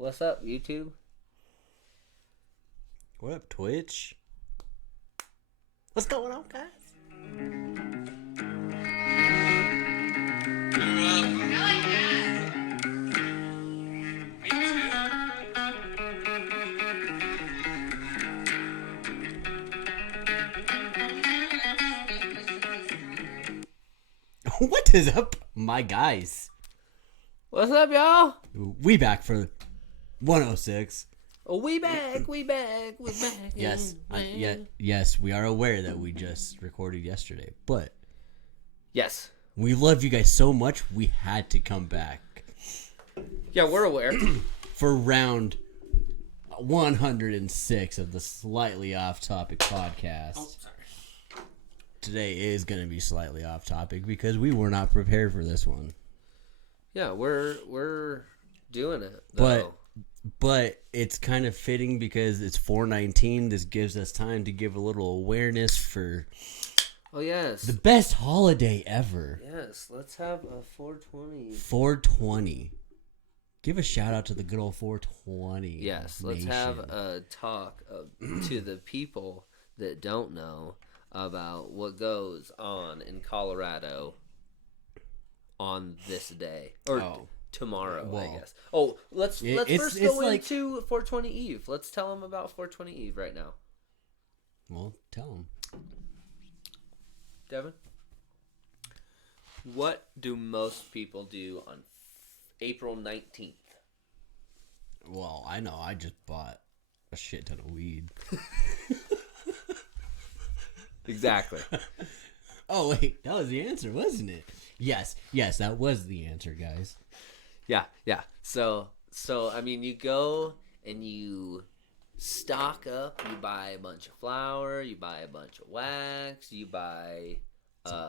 What's up, YouTube? What up, Twitch? What's going on, guys? What is up, my guys? What's up, y'all? We back for 106. Oh, we back. Yes, yes, we are aware that we just recorded yesterday, but Yes. we love you guys so much, we had to come back Yeah, we're aware. for round 106 of the Slightly Off Topic podcast. Oh, sorry. Today is going to be slightly off topic because we were not prepared for this one. Yeah, we're doing it. But it's kind of fitting because it's 419. This gives us time to give a little awareness for Oh yes. the best holiday ever. Yes, let's have a 420. 420. Give a shout out to the good old 420. Yes, let's nation. have a talk to the people that don't know about what goes on in Colorado on this day or tomorrow, I well, guess. Oh, let's first it's go like, into 420 Eve. Let's tell them about 420 Eve right now. Well, tell them. Devin, what do most people do on April 19th? Well, I know. I just bought a shit ton of weed. Exactly. Oh, wait. That was the answer, wasn't it? Yes, that was the answer, guys. Yeah. So I mean, you go and you stock up. You buy a bunch of flour. You buy a bunch of wax. You buy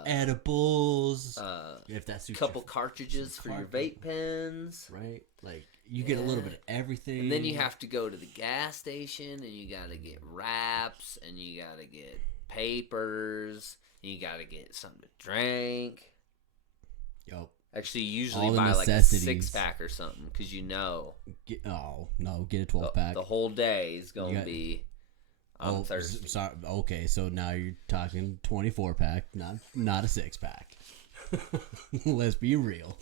edibles. If that's a couple cartridges for your vape pens. Right? Like, you get a little bit of everything. And then you have to go to the gas station and you got to get wraps and you got to get papers and you got to get something to drink. Yup. Actually, you usually All the buy like a necessities. 6-pack or something because you know Get a 12-pack. the whole day is going to be on Thursday. Sorry. Okay, so now you're talking 24-pack, not a 6-pack. Let's be real.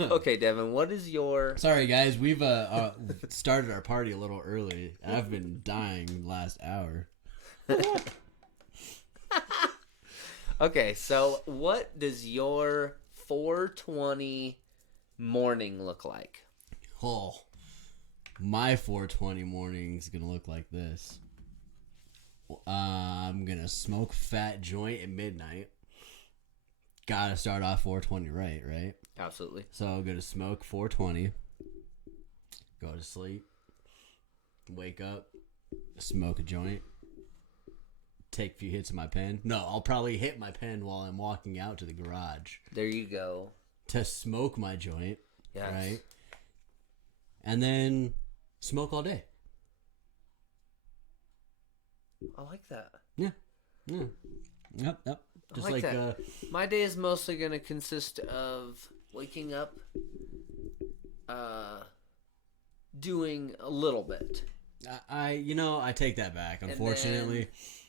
Okay, Devin, what is your... Sorry, guys. We've started our party a little early. I've been dying the last hour. Okay, so what does your 420 morning look like? Oh, my 420 morning is gonna look like this. I'm gonna smoke fat joint at midnight. Gotta start off 420 right? Absolutely. So I'm gonna smoke 420. Go to sleep. Wake up. Smoke a joint. Take a few hits of my pen. No, I'll probably hit my pen while I'm walking out to the garage There you go. to smoke my joint. Yes. Right? And then smoke all day. I like that. Yeah. Yep. Just I like like that. My day is mostly going to consist of waking up, doing a little bit. I take that back.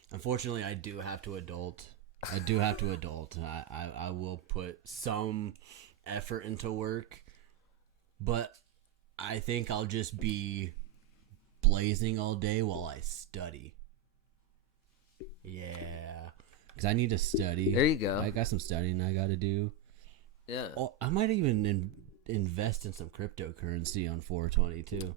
Unfortunately, I do have to adult. I will put some effort into work, but I think I'll just be blazing all day while I study. Yeah, because I need to study. There you go. I got some studying I got to do. Yeah. Oh, I might even invest in some cryptocurrency on 420 too.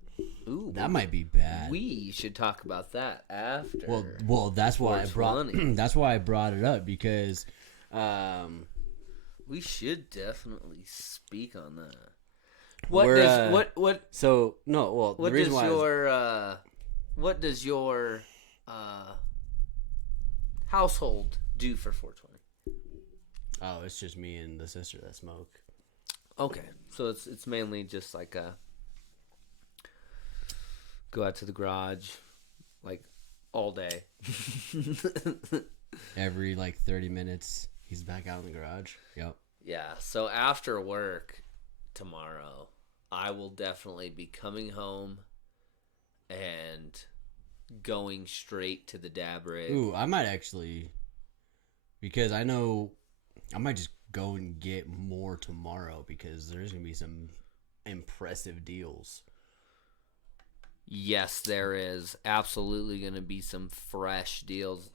Ooh, That might be bad. we should talk about that after. Well, that's why I brought 420. that's why I brought it up because We should definitely speak on that. What does your household do for 420? Oh, it's just me and the sister that smoke. Okay, so it's mainly just like go out to the garage, like all day. Every 30 minutes, he's back out in the garage. Yep. Yeah. So after work tomorrow, I will definitely be coming home and going straight to the dab rig. Ooh, I might actually, because I know I might just go and get more tomorrow because there's going to be some impressive deals. Yes, there is absolutely going to be some fresh deals.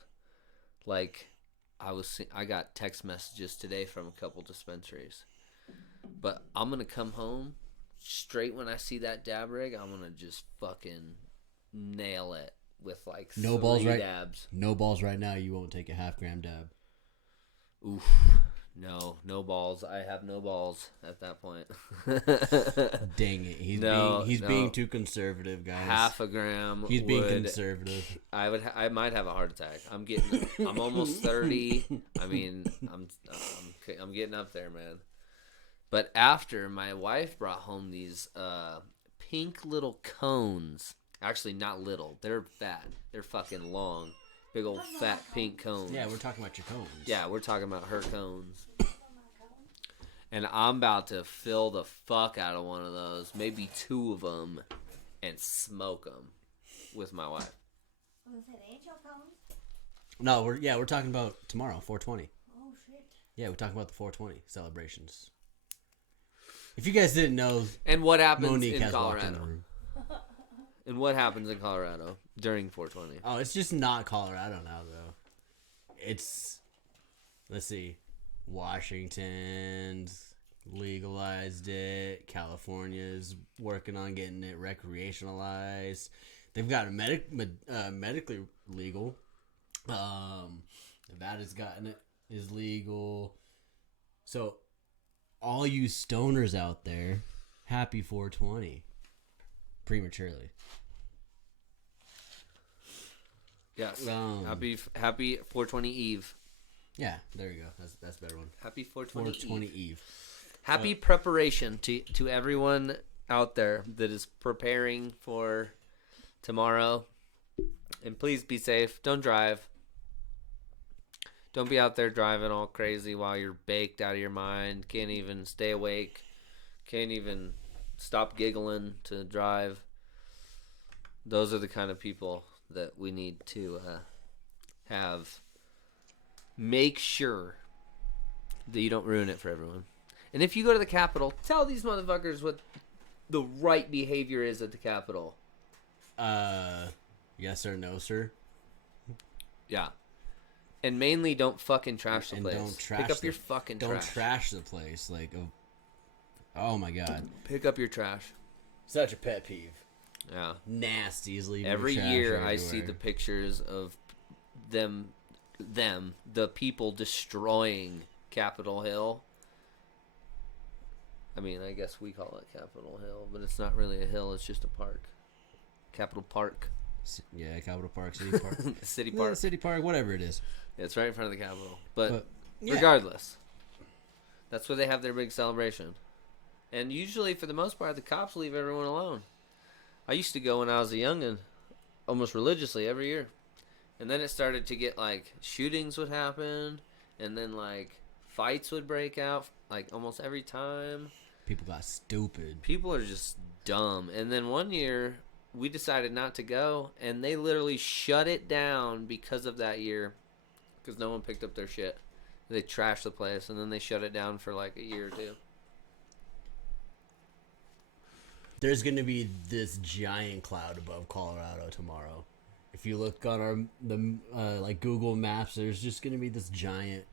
Like, I got text messages today from a couple dispensaries. But I'm going to come home straight when I see that dab rig. I'm going to just fucking nail it with like No 3 balls dabs. No balls right now. You won't take a half-gram dab. Oof. No balls. I have no balls at that point. Dang it. He's being too conservative, guys. Half a gram. He's being conservative. I might have a heart attack. I'm almost 30. I mean, I'm getting up there, man. But after my wife brought home these pink little cones. Actually, not little. They're fat. They're fucking long. Big old fat pink cones. Yeah, we're talking about your cones. Yeah, we're talking about her cones. And I'm about to fill the fuck out of one of those, maybe 2 of them, and smoke them with my wife. No, we're talking about tomorrow, 420. Oh shit. Yeah, we're talking about the 420 celebrations. If you guys didn't know, and what happens Monique in Colorado? And what happens in Colorado during 420? Oh, it's just not Colorado now, though. It's, let's see, Washington's legalized it. California's working on getting it recreationalized. They've got it medically legal. Nevada's gotten it, is legal. So, all you stoners out there, happy 420. Prematurely. Yes. Happy 420 Eve. Yeah, there you go. That's a better one. Happy 420 Eve. Happy preparation to everyone out there that is preparing for tomorrow. And please be safe. Don't drive. Don't be out there driving all crazy while you're baked out of your mind. Can't even stay awake. Can't even stop giggling to drive. Those are the kind of people that we need to have. Make sure that you don't ruin it for everyone. And if you go to the Capitol, tell these motherfuckers what the right behavior is at the Capitol. Yes or no, sir? Yeah. And mainly don't fucking trash the and place. Don't trash Pick up your fucking trash. Don't trash the place. Like, oh my god. Pick up your trash. Such a pet peeve. Yeah. Nasty's leaving Every trash year everywhere. I see the pictures of the people destroying Capitol Hill. I mean, I guess we call it Capitol Hill, but it's not really a hill, it's just a park. Capitol Park. Yeah, Capitol Park, City Park. City Park. Yeah, City Park, whatever it is. Yeah, it's right in front of the Capitol. But yeah. Regardless, that's where they have their big celebration. And usually, for the most part, the cops leave everyone alone. I used to go when I was a youngin', almost religiously every year. And then it started to get, like, shootings would happen, and then, like, fights would break out, like, almost every time. People got stupid. People are just dumb. And then one year, we decided not to go, and they literally shut it down because of that year, because no one picked up their shit. They trashed the place, and then they shut it down for, like, a year or two. There's going to be this giant cloud above Colorado tomorrow. If you look on like Google Maps, there's just going to be this giant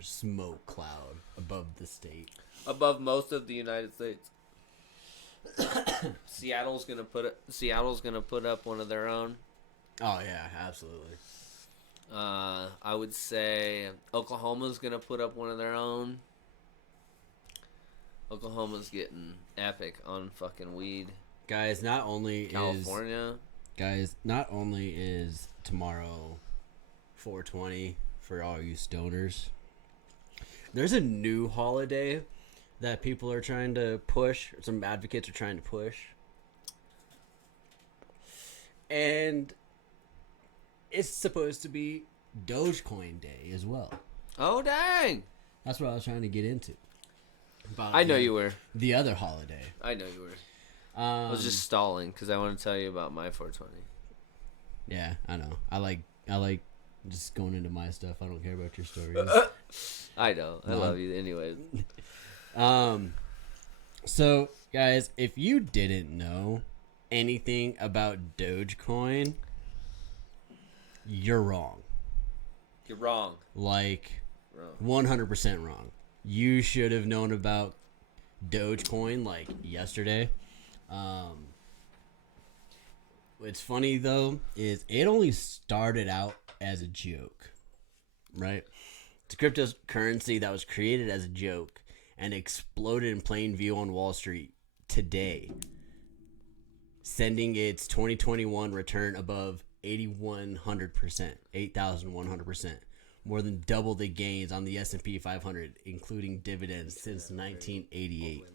smoke cloud above the state. Above most of the United States. Seattle's gonna put up one of their own. Oh yeah, absolutely. I would say Oklahoma's gonna put up one of their own. Oklahoma's getting epic on fucking weed. Guys, not only is tomorrow 420 for all you stoners, there's a new holiday that people are trying to push, or some advocates are trying to push. And it's supposed to be Dogecoin Day as well. Oh, dang! That's what I was trying to get into. about I know you were. the other holiday. I know you were. I was just stalling because I want to tell you about my 420. Yeah, I know. I like just going into my stuff. I don't care about your stories. I know. I love you anyways. So, guys, if you didn't know anything about Dogecoin, you're wrong. You're wrong. Like, 100% wrong. You should have known about Dogecoin like yesterday. What's funny though is it only started out as a joke, right? It's a cryptocurrency that was created as a joke and exploded in plain view on Wall Street today, sending its 2021 return above 8,100%, more than double the gains on the S&P 500, including dividends since 1988.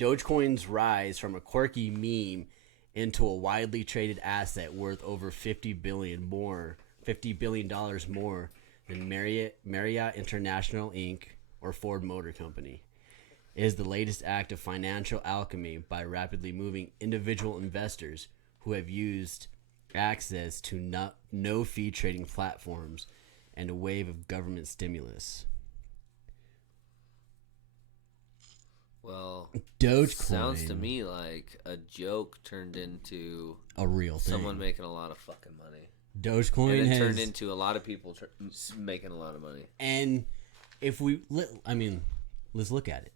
Dogecoin's rise from a quirky meme into a widely traded asset worth over $50 billion more than Marriott International Inc. or Ford Motor Company. It is the latest act of financial alchemy by rapidly moving individual investors who have used access to no-fee trading platforms and a wave of government stimulus. Well, Dogecoin sounds to me like a joke turned into a real thing. Someone making a lot of fucking money. Dogecoin and it turned into a lot of people making a lot of money. And if let's look at it.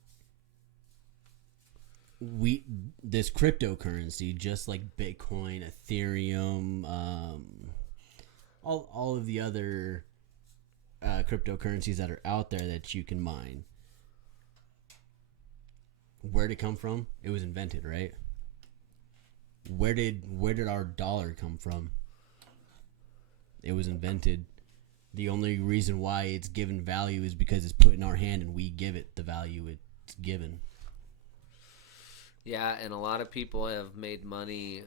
This cryptocurrency, just like Bitcoin, Ethereum, all of the other cryptocurrencies that are out there that you can mine. Where'd it come from? It was invented, right? Where did our dollar come from? It was invented. The only reason why it's given value is because it's put in our hand and we give it the value it's given. Yeah, and a lot of people have made money.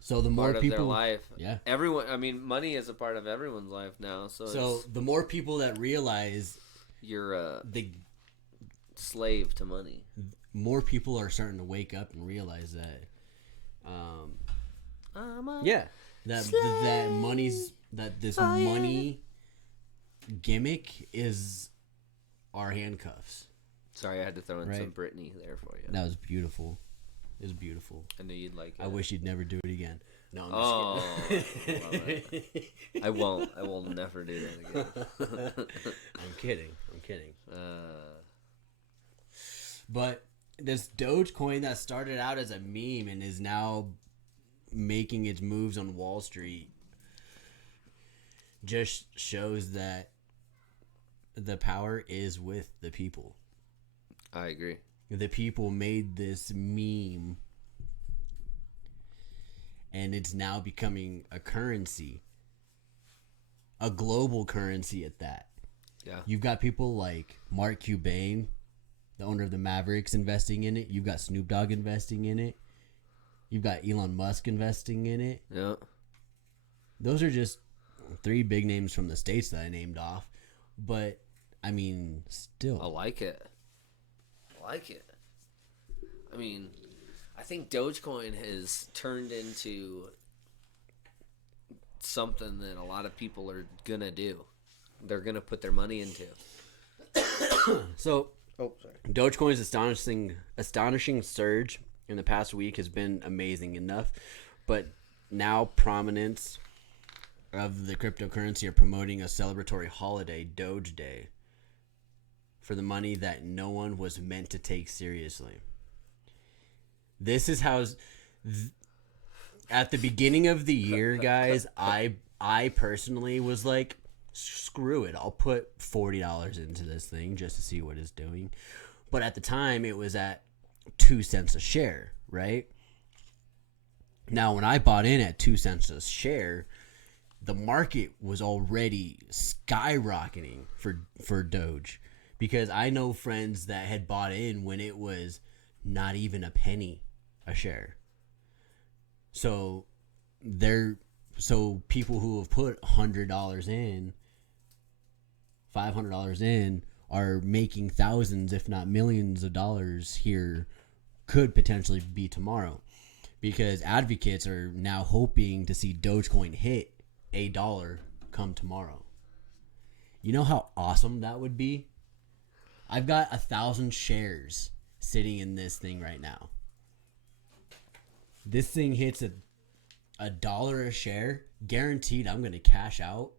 So the more people, of their life, yeah, everyone. I mean, money is a part of everyone's life now. So the more people that realize you're the slave to money. More people are starting to wake up and realize that, this money gimmick is our handcuffs. Sorry, I had to throw in some Britney there for you. That was beautiful. It was beautiful. I knew you'd like it. I wish you'd never do it again. No, I'm just kidding. I won't. I will never do that again. I'm kidding. But this Dogecoin that started out as a meme and is now making its moves on Wall Street just shows that the power is with the people. I agree. The people made this meme and it's now becoming a currency, a global currency at that. Yeah. You've got people like Mark Cuban, the owner of the Mavericks, investing in it. You've got Snoop Dogg investing in it. You've got Elon Musk investing in it. Yeah. Those are just 3 big names from the States that I named off. But, I mean, still. I like it. I mean, I think Dogecoin has turned into something that a lot of people are going to do. They're going to put their money into. So, Dogecoin's astonishing surge in the past week has been amazing enough, but now prominence of the cryptocurrency are promoting a celebratory holiday, Doge Day, for the money that no one was meant to take seriously. This is how, at the beginning of the year, guys, I personally was like, screw it, I'll put $40 into this thing just to see what it's doing. But at the time, it was at 2 cents a share, right? Now, when I bought in at 2 cents a share, the market was already skyrocketing for Doge, because I know friends that had bought in when it was not even a penny a share. So people who have put $100 in $500 in are making thousands, if not millions of dollars here, could potentially be tomorrow. Because advocates are now hoping to see Dogecoin hit $1 come tomorrow. You know how awesome that would be? I've got 1,000 shares sitting in this thing right now. This thing hits $1 a share, guaranteed I'm going to cash out,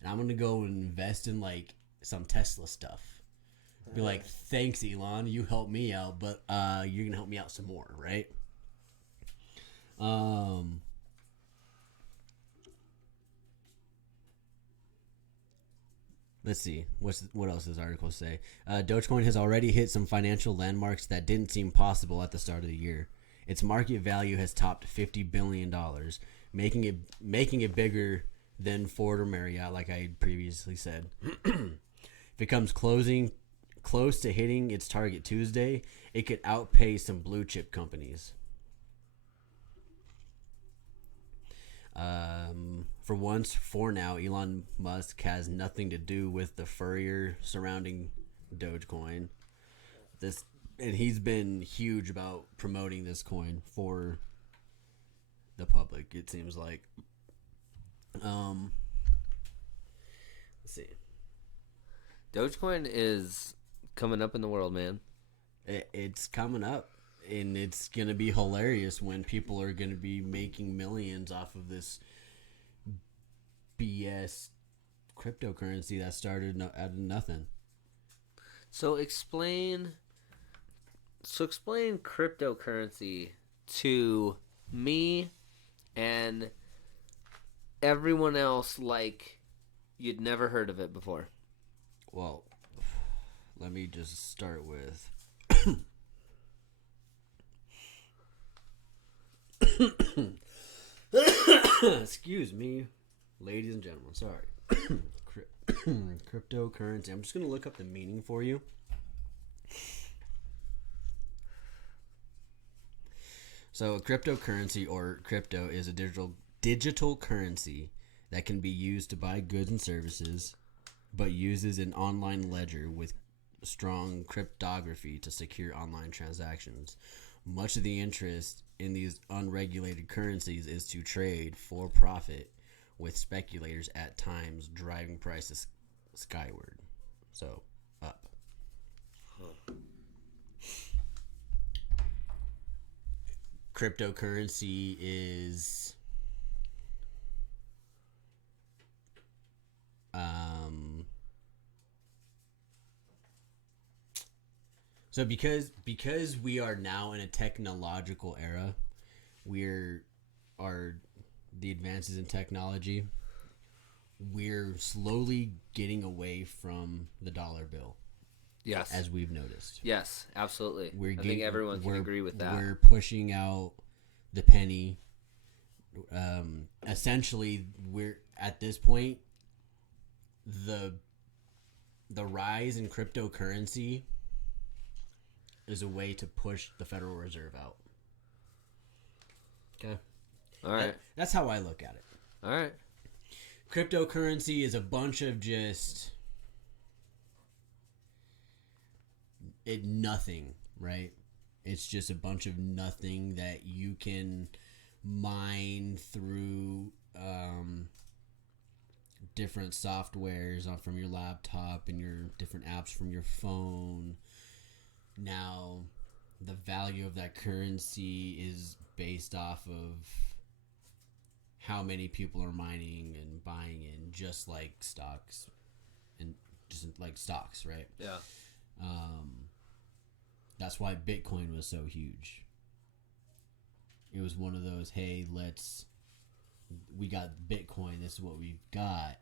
and I'm going to go and invest in like some Tesla stuff. Be like, thanks, Elon, you helped me out, but you're going to help me out some more, right? Let's see. What else does the article say? Dogecoin has already hit some financial landmarks that didn't seem possible at the start of the year. Its market value has topped $50 billion, making it bigger than Ford or Marriott, like I previously said. If it comes close to hitting its target Tuesday, it could outpace some blue chip companies. For now, Elon Musk has nothing to do with the furrier surrounding Dogecoin. And he's been huge about promoting this coin for the public, it seems like. Let's see. Dogecoin is coming up in the world, man. It's coming up. And it's going to be hilarious when people are going to be making millions off of this BS cryptocurrency that started out of nothing. So explain cryptocurrency to me and everyone else like you'd never heard of it before. Well, let me just start with... Excuse me, ladies and gentlemen. Sorry. Cryptocurrency. I'm just going to look up the meaning for you. So, a cryptocurrency, or crypto, is a digital currency that can be used to buy goods and services, but uses an online ledger with strong cryptography to secure online transactions. Much of the interest in these unregulated currencies is to trade for profit, with speculators at times driving prices skyward. So, up. Cryptocurrency is so because we are now in a technological era, the advances in technology, we're slowly getting away from the dollar bill. Yes. As we've noticed. Yes, absolutely. I think everyone can agree with that. We're pushing out the penny. Essentially, we're at this point, the rise in cryptocurrency is a way to push the Federal Reserve out. Okay. All right. That's how I look at it. All right. Cryptocurrency is a bunch of just nothing, right? It's just a bunch of nothing that you can mine through different softwares from your laptop and your different apps from your phone. Now, the value of that currency is based off of how many people are mining and buying in, just like stocks, right? Yeah. That's why Bitcoin was so huge. It was one of those, hey, we got Bitcoin, this is what we've got.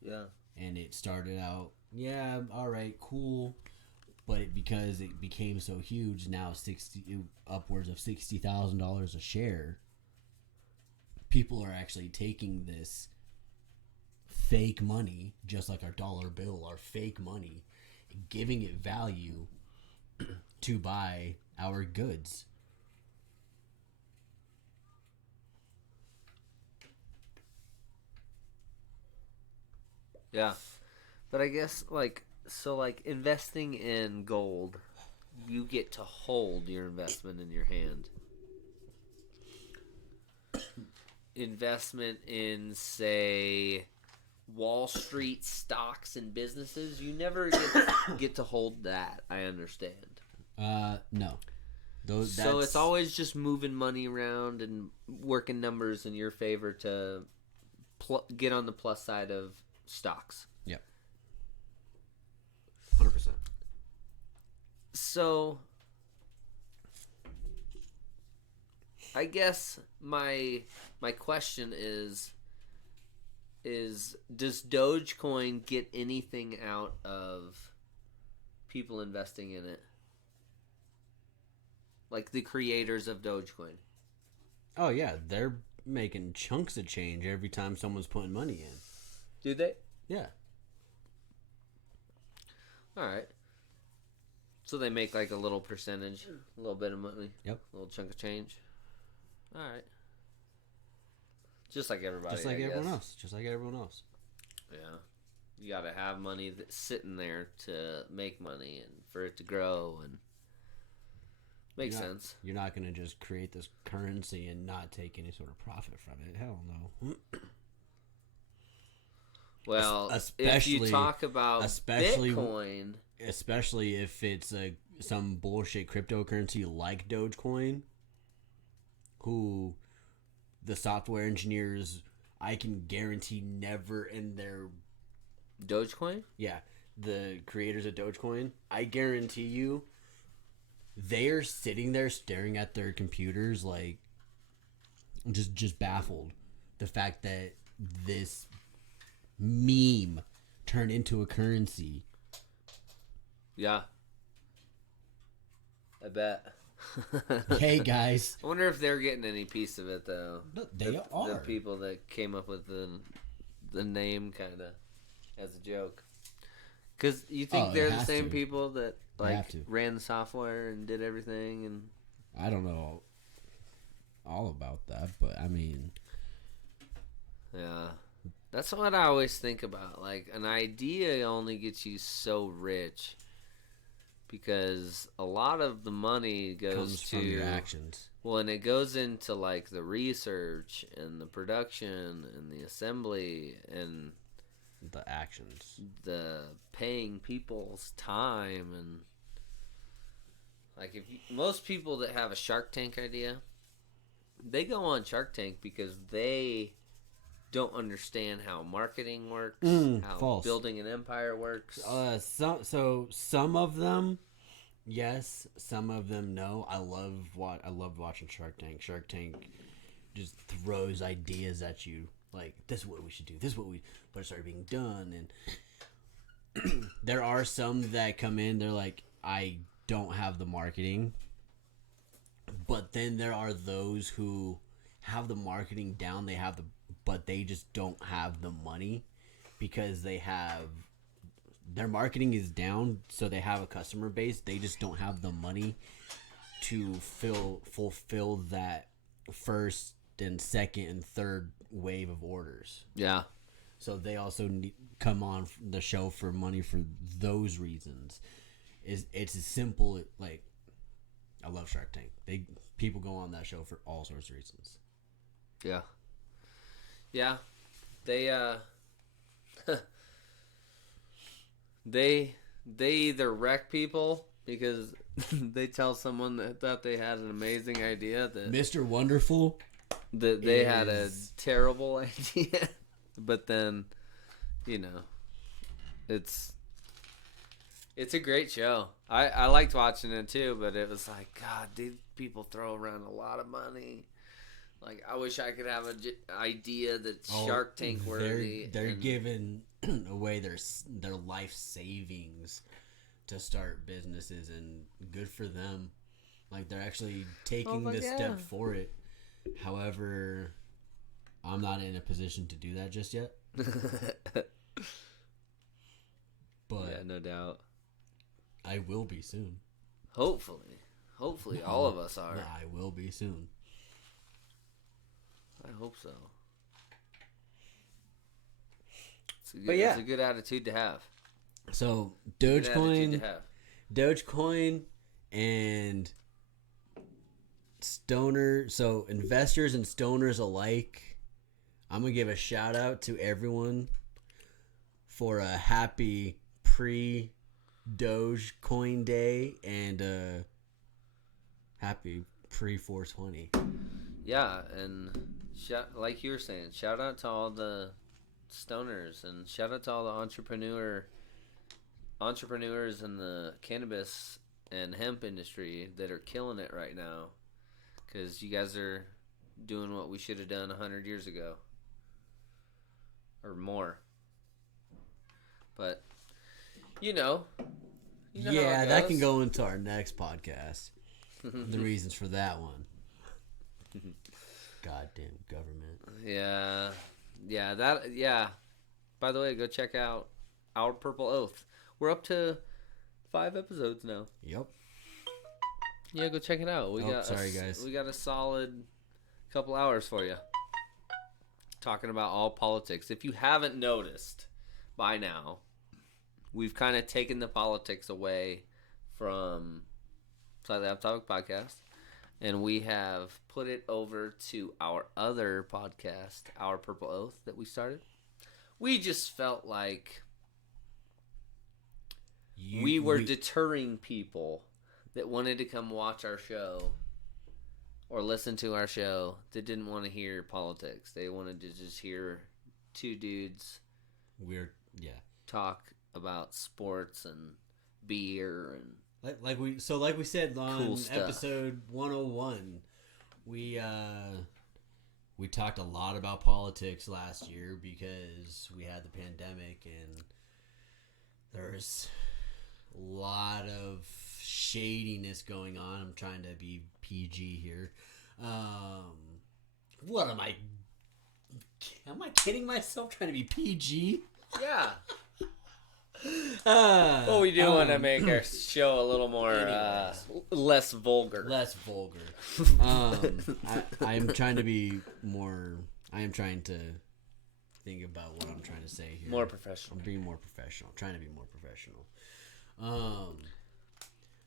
Yeah. And it started out, yeah, all right, cool. But because it became so huge, now upwards of $60,000 a share, people are actually taking this fake money, just like our dollar bill, our fake money, giving it value to buy our goods. Yeah. But I guess like investing in gold, you get to hold your investment in your hand. Investment in, say, Wall Street stocks and businesses, you never get to hold that. I understand. No. So it's always just moving money around and working numbers in your favor to get on the plus side of stocks. Yep. 100%. So I guess my question is does Dogecoin get anything out of people investing in it? Like the creators of Dogecoin. Oh yeah, they're making chunks of change every time someone's putting money in. Do they? Yeah. All right. So they make like a little percentage, a little bit of money. Yep. A little chunk of change. All right. Just like everybody. Just like everyone else. Just like everyone else. Yeah. You got to have money that's sitting there to make money and for it to grow and makes sense. You're not going to just create this currency and not take any sort of profit from it. Hell no. Well, if you talk about Bitcoin, especially if it's some bullshit cryptocurrency like Dogecoin, who the software engineers, I can guarantee never in their Dogecoin? Yeah, the creators of Dogecoin, I guarantee you they're sitting there staring at their computers like just baffled. The fact that this meme turned into a currency. Yeah. I bet. Hey guys. I wonder if they're getting any piece of it though. No, they are. The people that came up with the name kind of as a joke. Because you think they're the same people that ran the software and did everything, and I don't know all about that, but I mean, yeah, that's what I always think about. Like, an idea only gets you so rich because a lot of the money goes to from your actions. Well, and it goes into like the research and the production and the assembly and the actions, the paying people's time, and like most people that have a Shark Tank idea, they go on Shark Tank because they don't understand how marketing works, how false. Building an empire works. Some of them, yes. Some of them, no. I loved watching Shark Tank. Shark Tank just throws ideas at you. Like, this is what we should do. But it started being done. And there are some that come in, they're like, I don't have the marketing. But then there are those who have the marketing down. But they just don't have the money because their marketing is down. So they have a customer base. They just don't have the money to fulfill that first and second and third wave of orders. Yeah. So they also come on the show for money for those reasons. It's as simple like I love Shark Tank. People go on that show for all sorts of reasons. Yeah. Yeah. They they either wreck people because they tell someone that thought they had an amazing idea that Mr. Wonderful that they had a terrible idea, but then, it's a great show. I liked watching it too, but it was like, God, these people throw around a lot of money. Like, I wish I could have an idea that's Shark Tank worthy. They're giving away their life savings to start businesses, and good for them. Like, they're actually taking this step for it. However, I'm not in a position to do that just yet. But yeah, no doubt. I will be soon. Hopefully, all of us are. I will be soon. I hope so. It's a good attitude to have. So Dogecoin, and stoner. So investors and stoners alike, I'm gonna give a shout out to everyone for a happy pre-Dogecoin day and happy pre-420. Yeah, and like you were saying, shout out to all the stoners and shout out to all the entrepreneurs in the cannabis and hemp industry that are killing it right now, because you guys are doing what we should have done 100 years ago or more. But yeah, that can go into our next podcast. The reasons for that one. Goddamn government. Yeah. By the way, go check out Our Purple Oath. We're up to 5 episodes now. Yep. Yeah, go check it out. Sorry, guys. We got a solid couple hours for you, talking about all politics. If you haven't noticed by now, we've kind of taken the politics away from Slightly Off Topic podcast, and we have put it over to our other podcast, Our Purple Oath, that we started. We just felt like we were deterring people that wanted to come watch our show or listen to our show that didn't want to hear politics. They wanted to just hear two dudes talk about sports and beer and like we said on cool episode 101, we talked a lot about politics last year because we had the pandemic and there's a lot of shadiness going on. I'm trying to be PG here. What am I kidding myself trying to be PG? yeah. Well, we do want to make our show a little more less vulgar. I am trying to be more. I am trying to think about what I'm trying to say here. More professional. I'm being more professional. I'm trying to be more professional.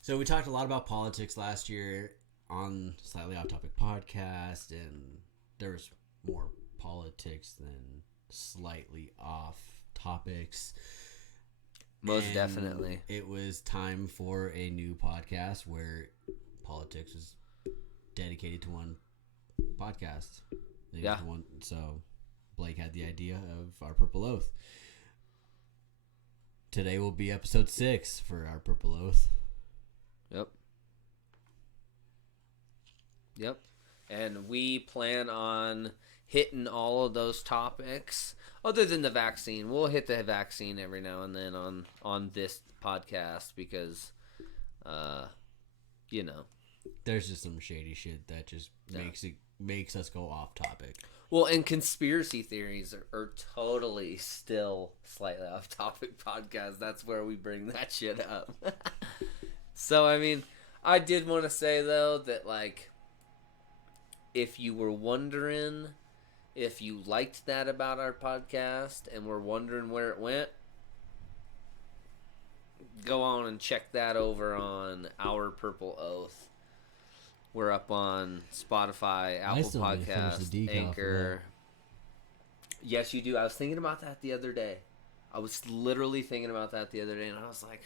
So we talked a lot about politics last year on Slightly Off Topic podcast, and there was more politics than slightly off topics. Most definitely. It was time for a new podcast where politics was dedicated to one podcast. Yeah. So Blake had the idea of Our Purple Oath. Today will be episode 6 for Our Purple Oath. Yep. And we plan on hitting all of those topics. Other than the vaccine, we'll hit the vaccine every now and then on this podcast because, there's just some shady shit that just makes us go off topic. Well, and conspiracy theories are totally still Slightly Off Topic podcast. That's where we bring that shit up. So, I mean, I did want to say, though, that, like, if you were wondering if you liked that about our podcast and were wondering where it went, go on and check that over on Our Purple Oath. We're up on Spotify, Apple Podcasts, Anchor. Yes, you do. I was thinking about that the other day. I was literally thinking about that the other day, and I was like,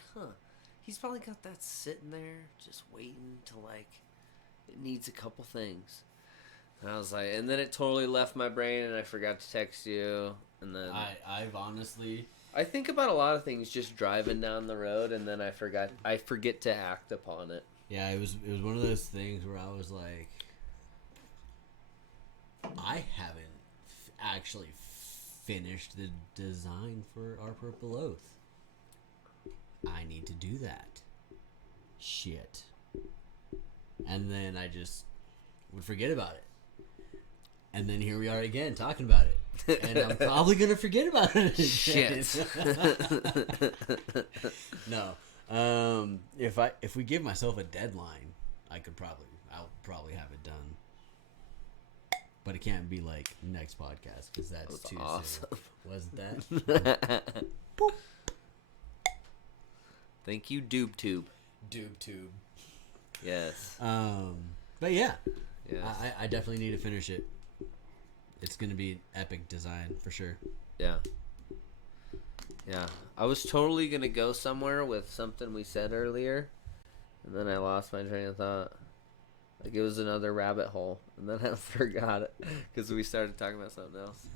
he's probably got that sitting there just waiting to, like, it needs a couple things. And I was like, and then it totally left my brain, and I forgot to text you. And then I've honestly, I think about a lot of things just driving down the road, and then I forget to act upon it. Yeah, it was one of those things where I was like, I haven't actually finished the design for Our Purple Oath. I need to do that. Shit. And then I just would forget about it. And then here we are again talking about it. And I'm probably going to forget about it again. Shit. No. If we give myself a deadline, I'll probably have it done. But it can't be like next podcast because that's too awesome. soon. Wasn't that? Thank you, DoobTube. DoobTube. Yes. But yeah, Yes. I definitely need to finish it. It's gonna be an epic design for sure. Yeah. Yeah. I was totally gonna go somewhere with something we said earlier, and then I lost my train of thought. Like it was another rabbit hole, and then I forgot it because we started talking about something else.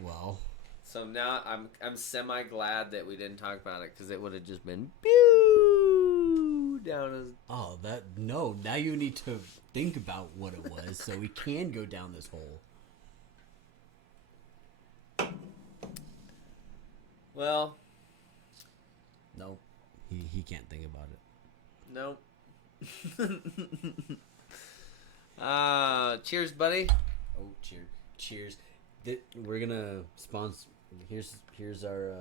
Well, so now I'm semi glad that we didn't talk about it because it would have just been pew down as. Oh, no! Now you need to think about what it was so we can go down this hole. Well, no, he can't think about it. Nope. Cheers, buddy. Oh, cheers. We're gonna sponsor. Here's our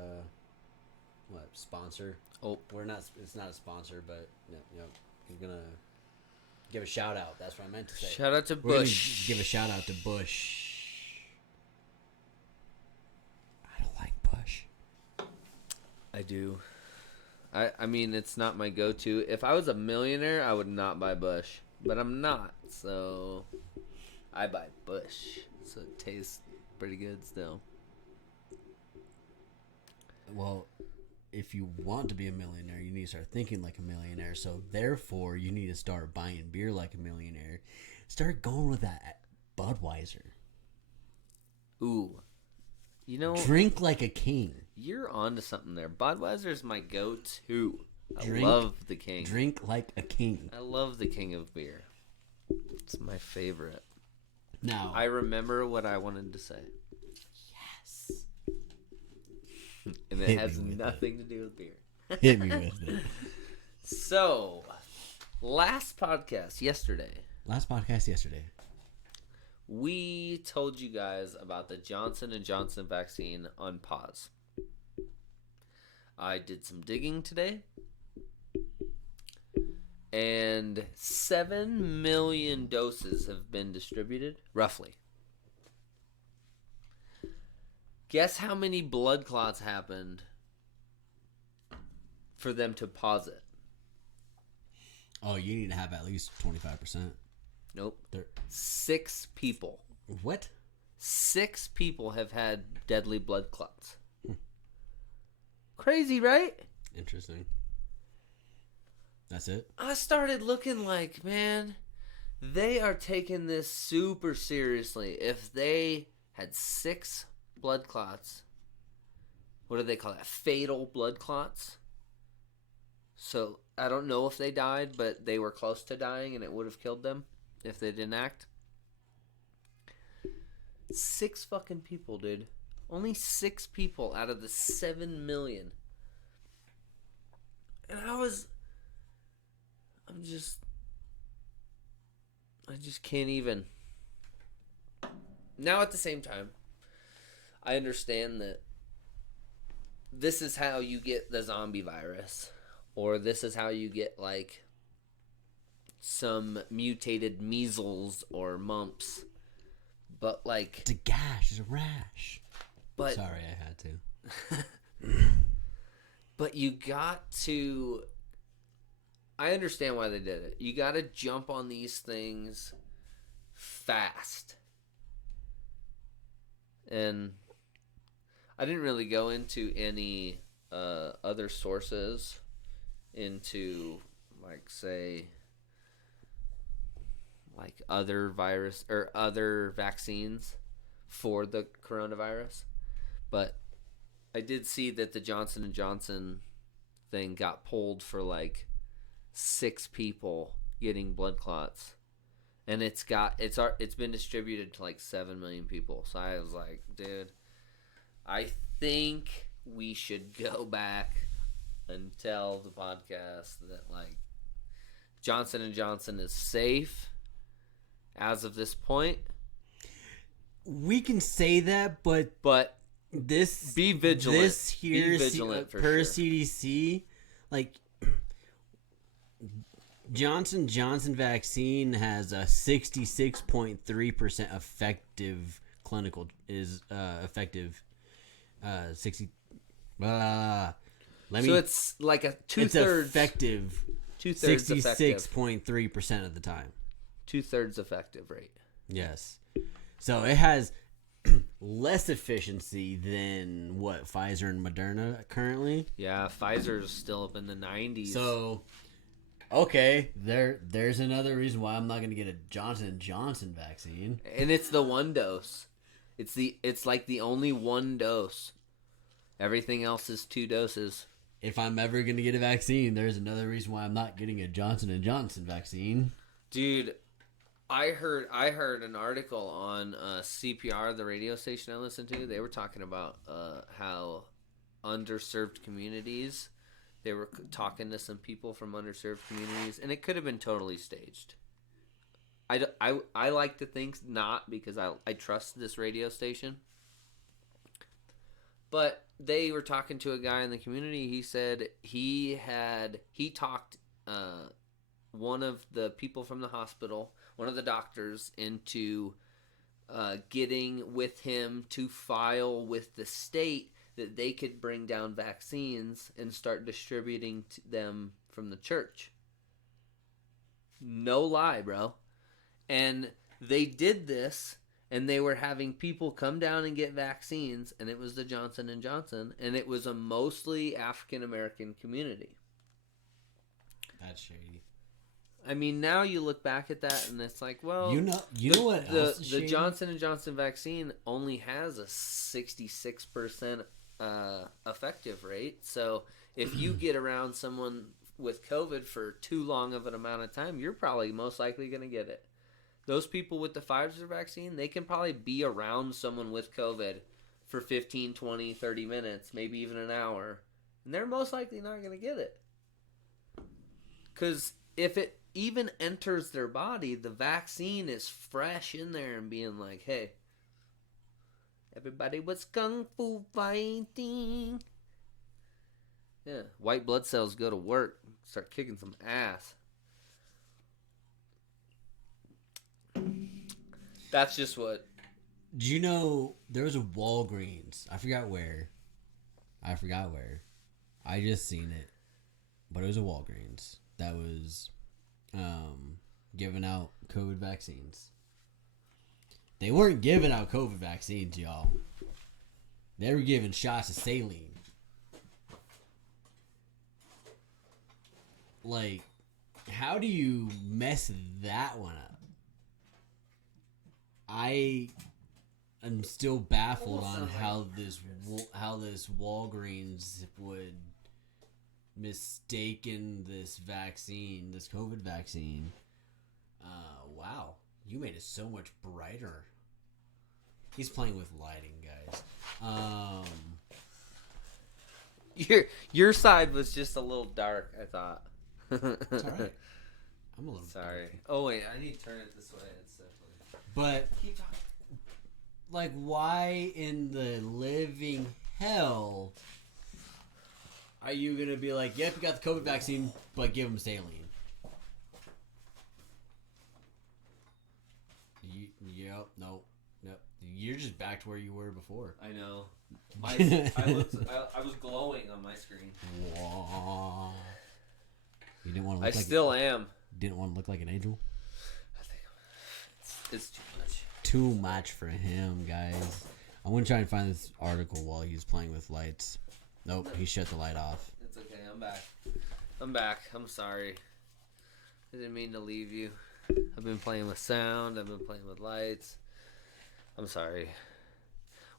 sponsor. Oh, It's not a sponsor, but we're gonna give a shout out. That's what I meant to say. Shout out to Bush. Give a shout out to Bush. I don't like Bush. I do. I mean, it's not my go-to. If I was a millionaire, I would not buy Bush. But I'm not, so I buy Bush. So it tastes pretty good still. Well, if you want to be a millionaire, you need to start thinking like a millionaire. So therefore, you need to start buying beer like a millionaire. Start going with that Budweiser. Ooh. You know, drink like a king. You're onto something there. Budweiser's my go-to. I love the king. Drink like a king. I love the king of beer. It's my favorite. Now, I remember what I wanted to say. Yes. And it has nothing to do with beer. Hit me with it. So, last podcast yesterday, we told you guys about the Johnson & Johnson vaccine on pause. I did some digging today, and 7 million doses have been distributed, roughly. Guess how many blood clots happened for them to pause it? Oh, you need to have at least 25%. Nope. 6 people. What? 6 people have had deadly blood clots. Crazy, right? Interesting. That's it? I started looking like, man, they are taking this super seriously. If they had 6 blood clots, what do they call that? Fatal blood clots. So, I don't know if they died, but they were close to dying and it would have killed them if they didn't act. 6 fucking people, dude. Only 6 people out of the 7 million. And I just can't even. Now at the same time, I understand that this is how you get the zombie virus. Or this is how you get, like, some mutated measles or mumps. But, like... It's a gash. It's a rash. But sorry, I had to. But you got to... I understand why they did it. You got to jump on these things fast. And I didn't really go into any other sources into, like, say, like other virus or other vaccines for the coronavirus. But I did see that the Johnson & Johnson thing got pulled for like 6 people getting blood clots. And it's been distributed to like 7 million people. So I was like, dude, I think we should go back and tell the podcast that like Johnson & Johnson is safe as of this point. We can say that, but this be vigilant. This here, be vigilant for per sure. CDC, like Johnson vaccine has a 66.3% effective clinical 60. So it's like a two-thirds effective. 66.3% of the time. 2/3 effective rate. Yes. So it has less efficiency than what Pfizer and Moderna currently. Yeah, Pfizer's still up in the 90s. So, okay, there's another reason why I'm not going to get a Johnson & Johnson vaccine. And it's the one dose. It's like the only one dose. Everything else is 2 doses. If I'm ever going to get a vaccine, there's another reason why I'm not getting a Johnson & Johnson vaccine. Dude, I heard an article on CPR, the radio station I listen to. They were talking about how underserved communities, they were talking to some people from underserved communities, and it could have been totally staged. I like to think not, because I trust this radio station. But they were talking to a guy in the community. He said he talked one of the people from the hospital, one of the doctors, into getting with him to file with the state that they could bring down vaccines and start distributing them from the church. No lie, bro. And they did this. And they were having people come down and get vaccines, and it was the Johnson & Johnson, and it was a mostly African-American community. That's shady. I mean, now you look back at that, and it's like, well... You know what else is shady? The Johnson & Johnson vaccine only has a 66% effective rate, so if you get around someone with COVID for too long of an amount of time, you're probably most likely going to get it. Those people with the Pfizer vaccine, they can probably be around someone with COVID for 15, 20, 30 minutes, maybe even an hour. And they're most likely not going to get it. Because if it even enters their body, the vaccine is fresh in there and being like, hey, everybody was kung fu fighting. Yeah, white blood cells go to work, start kicking some ass. That's just what. Do you know there was a Walgreens? I forgot where. I just seen it, but it was a Walgreens that was giving out COVID vaccines. They weren't giving out COVID vaccines, y'all. They were giving shots of saline. Like, how do you mess that one up? I am still baffled on how this Walgreens would mistaken this vaccine, this COVID vaccine. Wow, you made it so much brighter. He's playing with lighting, guys. Your side was just a little dark, I thought. It's all right. I'm a little sorry. darky. Oh wait, I need to turn it this way. It's definitely. But Keep talking. like, why in the living hell are you gonna be like, yep, you got the COVID vaccine, but give them saline? Yep, nope. You're just back to where you were before. I know. I was glowing on my screen. Whoa. You didn't want to look I like still am. Didn't want to look like an angel? I think it's too much. Too much for him, guys. I'm going to try and find this article while he's playing with lights. Nope, he shut the light off. It's okay, I'm back. I'm sorry. I didn't mean to leave you. I've been playing with sound. I've been playing with lights. I'm sorry.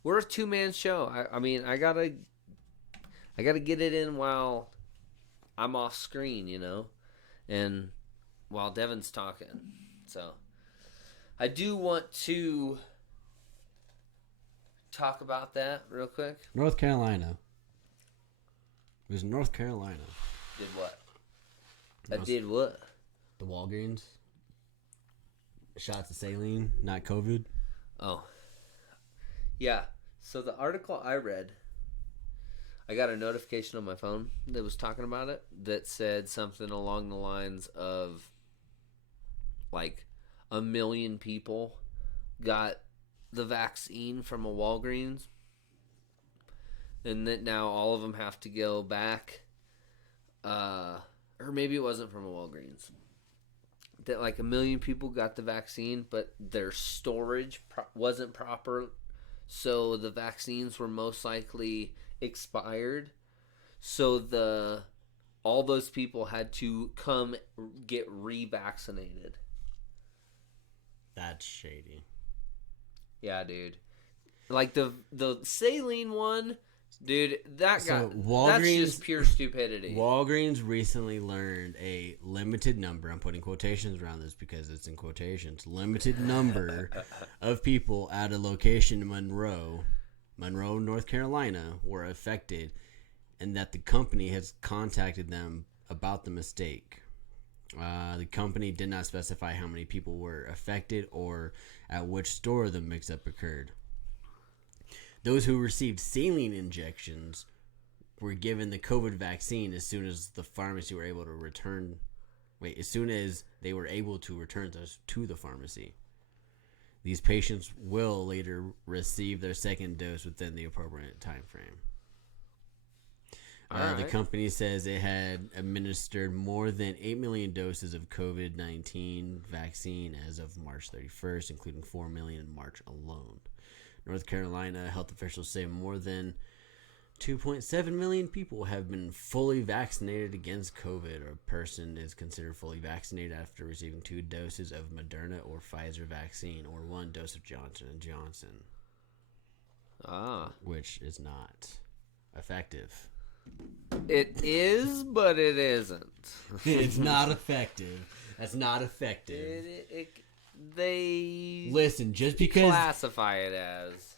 We're a two-man show. I mean, I gotta get it in while I'm off screen, you know, and while Devin's talking. So I do want to talk about that real quick. North Carolina. It was North Carolina. Did what? I did what? The Walgreens. Shots of saline, not COVID. Oh. Yeah. So the article I read, I got a notification on my phone that was talking about it that said something along the lines of like 1 million people got the vaccine from a Walgreens, and that now all of them have to go back or maybe it wasn't from a Walgreens, that like 1 million people got the vaccine, but their storage wasn't proper, so the vaccines were most likely expired. So all those people had to come get revaccinated. That's shady. Yeah, dude. Like the saline one, dude, that's just pure stupidity. Walgreens recently learned a limited number, I'm putting quotations around this because it's in quotations, limited number of people at a location in Monroe, North Carolina, were affected, and that the company has contacted them about the mistake. The company did not specify how many people were affected or at which store the mix-up occurred. Those who received saline injections were given the COVID vaccine as soon as the pharmacy were able to return. As soon as they were able to return those to the pharmacy. These patients will later receive their second dose within the appropriate time frame. The company says it had administered more than 8 million doses of COVID-19 vaccine as of March 31st, including 4 million in March alone. North Carolina health officials say more than 2.7 million people have been fully vaccinated against COVID. A person is considered fully vaccinated after receiving 2 doses of Moderna or Pfizer vaccine or 1 dose of Johnson & Johnson. Which is not effective. It is, but it isn't. It's not effective. That's not effective. They listen, just because classify it as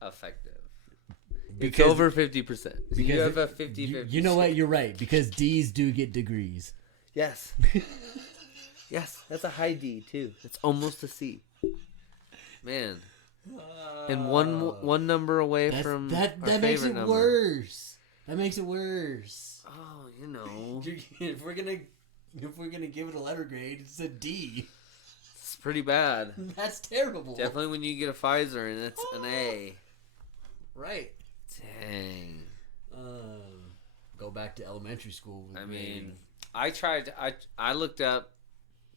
effective. Because it's over 50%. So you have a 50-50. You know what? You're right. Because D's do get degrees. Yes. Yes, that's a high D too. It's almost a C. Man. And one number away from that makes it number. Worse. That makes it worse. Oh, you know. If we're gonna give it a letter grade, it's a D. It's pretty bad. That's terrible. Definitely when you get a Pfizer and it's an A. Right. Dang. Go back to elementary school. I mean, I tried. I looked up.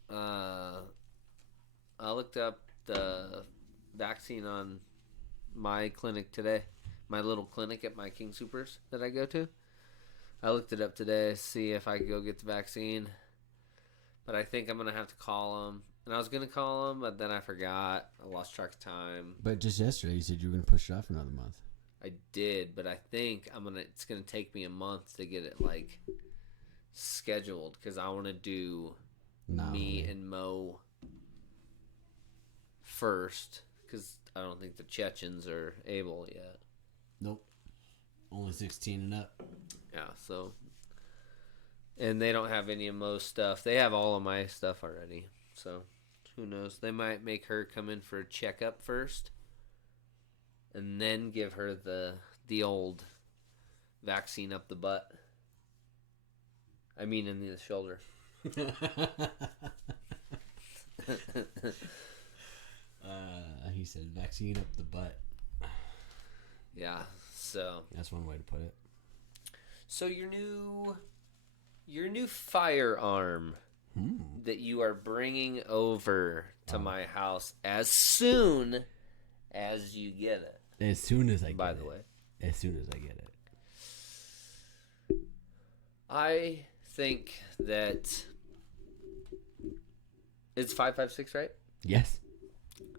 I looked up the vaccine on my clinic today. My little clinic at my King Soopers that I go to. I looked it up today to see if I could go get the vaccine. But I think I'm going to have to call them. And I was going to call them, but then I forgot. I lost track of time. But just yesterday you said you were going to push it off for another month. I did, but I think it's going to take me a month to get it like scheduled because I want to do me and Mo first because I don't think the Chechens are able yet. Nope. Only 16 and up. Yeah, so. And they don't have any of Mo's stuff. They have all of my stuff already. So, who knows? They might make her come in for a checkup first. And then give her the old vaccine up the butt. I mean in the shoulder. He said vaccine up the butt. Yeah, so that's one way to put it. So your new firearm that you are bringing over to my house as soon as you get it. As soon as I get it. By the way. As soon as I get it. I think that it's 5.56, right? Yes.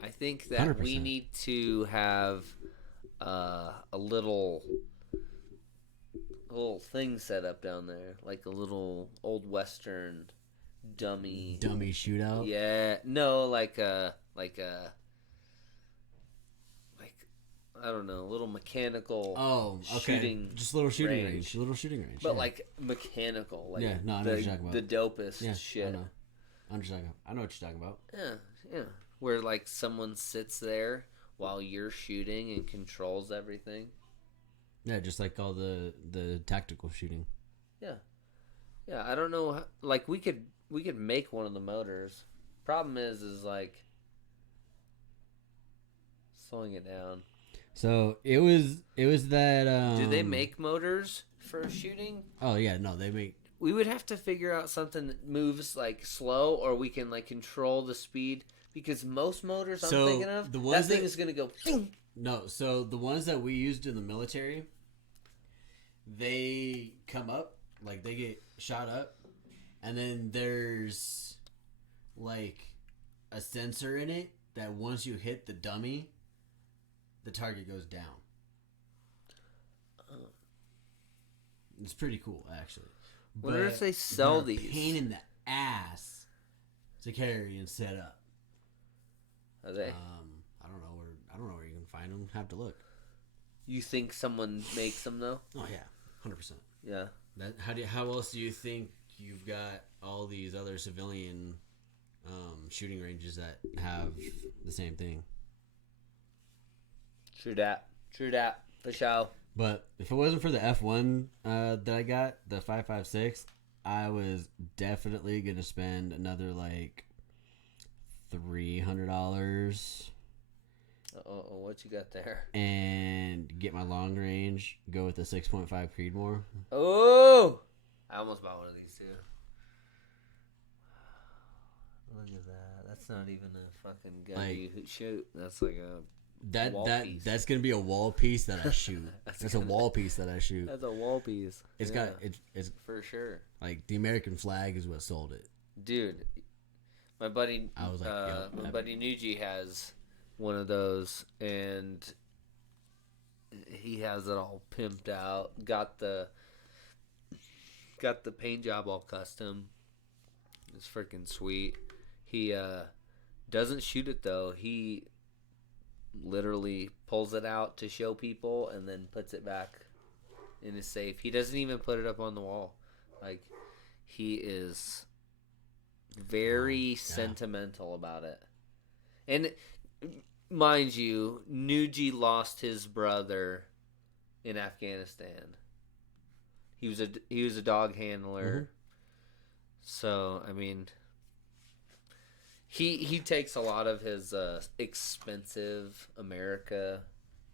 I think that 100%. we need to have a little thing set up down there, like a little old Western dummy shootout. Yeah, no, like I don't know, a little mechanical. Shooting. Just a little shooting range. A little shooting range. But like mechanical, like I know what you're talking about. The dopest shit. I know what you're talking about. Yeah. Where like someone sits there while you're shooting and controls everything. Yeah, just like all the tactical shooting. Yeah, I don't know. Like we could make one of the motors. Problem is like slowing it down. So it was that. Do they make motors for shooting? Oh yeah, no, they make we would have to figure out something that moves like slow, or we can like control the speed. Because most motors I'm thinking of, that thing is gonna go. Boom. No, so the ones that we used in the military, they come up, like they get shot up, and then there's like a sensor in it that once you hit the dummy, the target goes down. It's pretty cool, actually. Wonder if they sell they're these. A pain in the ass to carry and set up. Are they? I don't know where you can find them. Have to look. You think someone makes them though? Oh yeah, 100%. Yeah. How else do you think you've got all these other civilian shooting ranges that have the same thing? True that. For sure. But if it wasn't for the F1 that I got, the 5.56, I was definitely gonna spend another like $300. What you got there? And get my long range. Go with the 6.5 Creedmoor. Oh, I almost bought one of these too. Look at that. That's not even a fucking gun like, you shoot. That's like a that's gonna be a wall piece that I shoot. That's a wall piece that I shoot. That's a wall piece. It's it's for sure. Like the American flag is what sold it, dude. My buddy, I was like, my buddy Nuji has one of those, and he has it all pimped out. Got the paint job all custom. It's freaking sweet. He doesn't shoot it though. He literally pulls it out to show people and then puts it back in his safe. He doesn't even put it up on the wall. Like, he is very sentimental about it. And mind you, Nuji lost his brother in Afghanistan. He was a dog handler. Mm-hmm. So, I mean, he takes a lot of his expensive America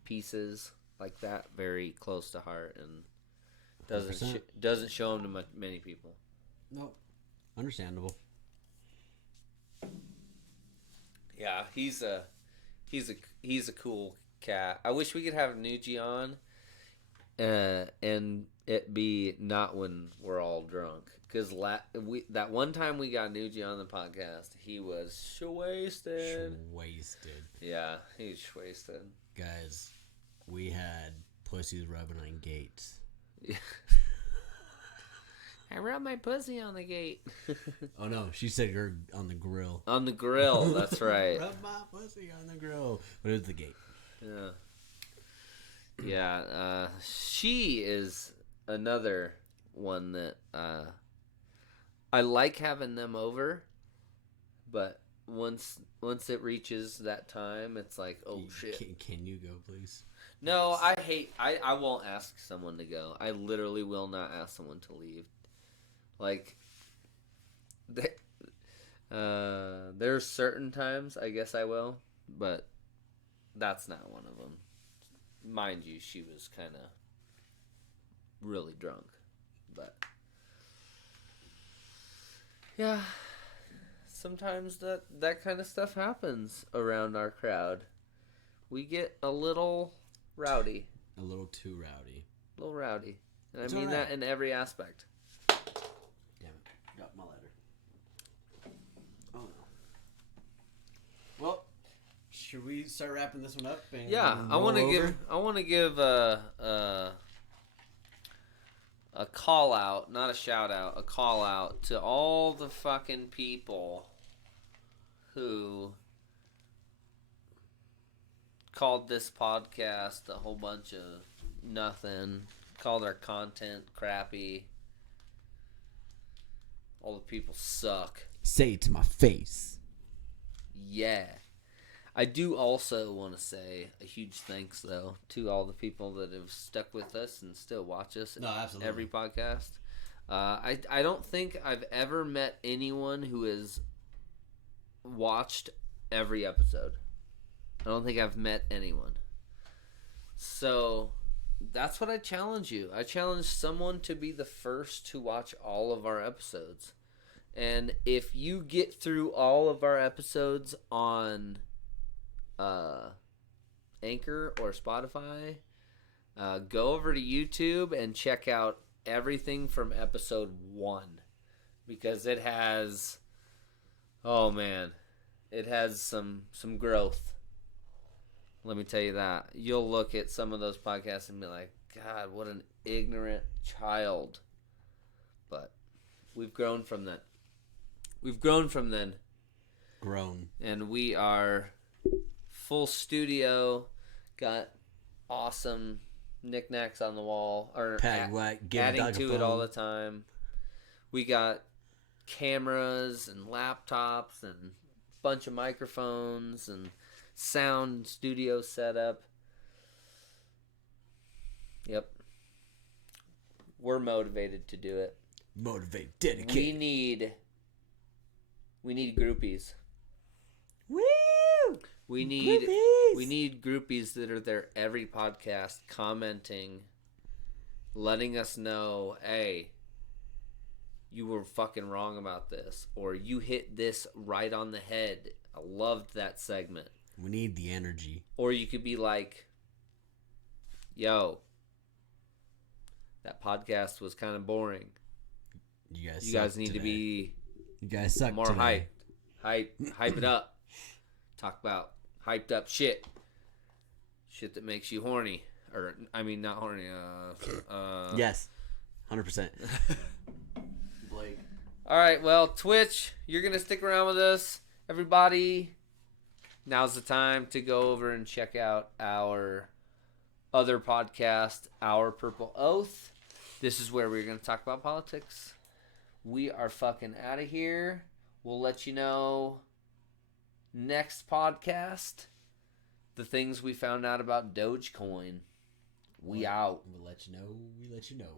pieces like that very close to heart, and doesn't show them to many people. Nope. Understandable. Yeah, he's a cool cat. I wish we could have Nuji on, and it be not when we're all drunk. Because that one time we got Nuji on the podcast, he was wasted. Yeah, he's wasted. Guys, we had pussies rubbing on gates. Yeah. I rubbed my pussy on the gate. Oh no, she said you're on the grill. On the grill, that's right. Rub my pussy on the grill. But it was the gate. Yeah. Yeah, she is another one that I like having them over, but once it reaches that time, it's like, oh shit. Can you go, please? No, I won't ask someone to go. I literally will not ask someone to leave. Like, there's certain times I guess I will, but that's not one of them. Mind you, she was kind of really drunk, but yeah, sometimes that kind of stuff happens around our crowd. We get a little rowdy. A little too rowdy. A little rowdy. And I mean that in every aspect. Damn it. Got my letter. Oh no. Well, should we start wrapping this one up? Yeah, I want to give a call out, not a shout out, a call out to all the fucking people who called this podcast a whole bunch of nothing, called our content crappy. All the people suck. Say it to my face. Yeah. I do also want to say a huge thanks, though, to all the people that have stuck with us and still watch us every podcast. I don't think I've ever met anyone who has watched every episode. I don't think I've met anyone. So, that's what I challenge you. I challenge someone to be the first to watch all of our episodes. And if you get through all of our episodes on Anchor or Spotify, go over to YouTube and check out everything from episode 1. Because it has, oh man, it has some growth. Let me tell you that. You'll look at some of those podcasts and be like, God, what an ignorant child. But we've grown from that. We've grown from then. Grown. And we are full studio. Got awesome knickknacks on the wall. Or adding to it all the time. We got cameras and laptops and a bunch of microphones and sound studio setup. Yep. We're motivated to do it. Motivate, dedicate. We need groupies. Woo! We need groupies that are there every podcast commenting, letting us know, hey, you were fucking wrong about this, or you hit this right on the head. I loved that segment. We need the energy. Or you could be like, yo, that podcast was kind of boring. You guys need to be you guys suck more today. hype it up. Talk about hyped up shit that makes you horny, or I mean not horny. Yes, 100%. Blake. All right, well, Twitch, you're gonna stick around with us, everybody. Now's the time to go over and check out our other podcast, Our Purple Oath. This is where we're going to talk about politics. We are fucking out of here. We'll let you know next podcast the things we found out about Dogecoin. We out. We'll let you know.